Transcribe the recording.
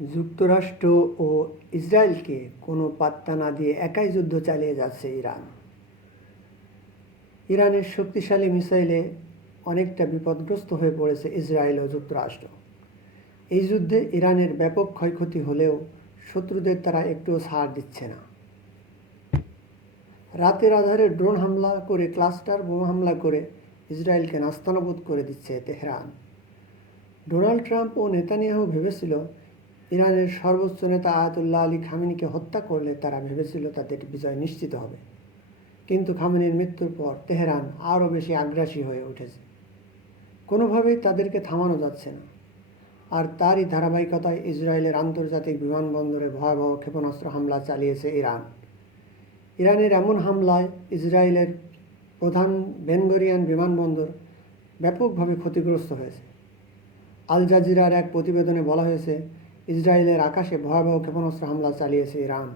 যুক্তরাষ্ট্র ও ইসরায়েলকে কোনো পাত্তা না দিয়ে একাই যুদ্ধ চালিয়ে যাচ্ছে ইরান। ইরানের শক্তিশালী মিসাইলে অনেকটা বিপদগ্রস্ত হয়ে পড়েছে ইসরায়েল ও যুক্তরাষ্ট্র। এই যুদ্ধে ইরানের ব্যাপক ক্ষয়ক্ষতি হলেও শত্রুদের তারা একটুও ছাড় দিচ্ছে না। রাতের আধারে ড্রোন হামলা করে, ক্লাস্টার বোমা হামলা করে ইসরায়েলকে নাস্তানাবুদ করে দিচ্ছে তেহরান। ডোনাল্ড ট্রাম্প ও নেতানিয়াহু ভেবেছিল ইরানের সর্বোচ্চ নেতা আয়াতুল্লাহ আলী খামেনিকে হত্যা করলে তারা ভেবেছিল তাদের বিজয় নিশ্চিত হবে। কিন্তু খামেনির মৃত্যুর পর তেহরান আরও বেশি আগ্রাসী হয়ে উঠেছে। কোনোভাবেই তাদেরকে থামানো যাচ্ছে না। আর তারই ধারাবাহিকতায় ইসরায়েলের আন্তর্জাতিক বিমানবন্দরে ভয়াবহ ক্ষেপণাস্ত্র হামলা চালিয়েছে ইরান। ইরানের এমন হামলায় ইসরায়েলের প্রধান বেন গরিয়ন বিমানবন্দর ব্যাপকভাবে ক্ষতিগ্রস্ত হয়েছে। আল জাজিরার এক প্রতিবেদনে বলা হয়েছে, ইসরায়েলের আকাশে ভয়াবহ ক্ষেপণাস্ত্র হামলা চালিয়েছে ইরান।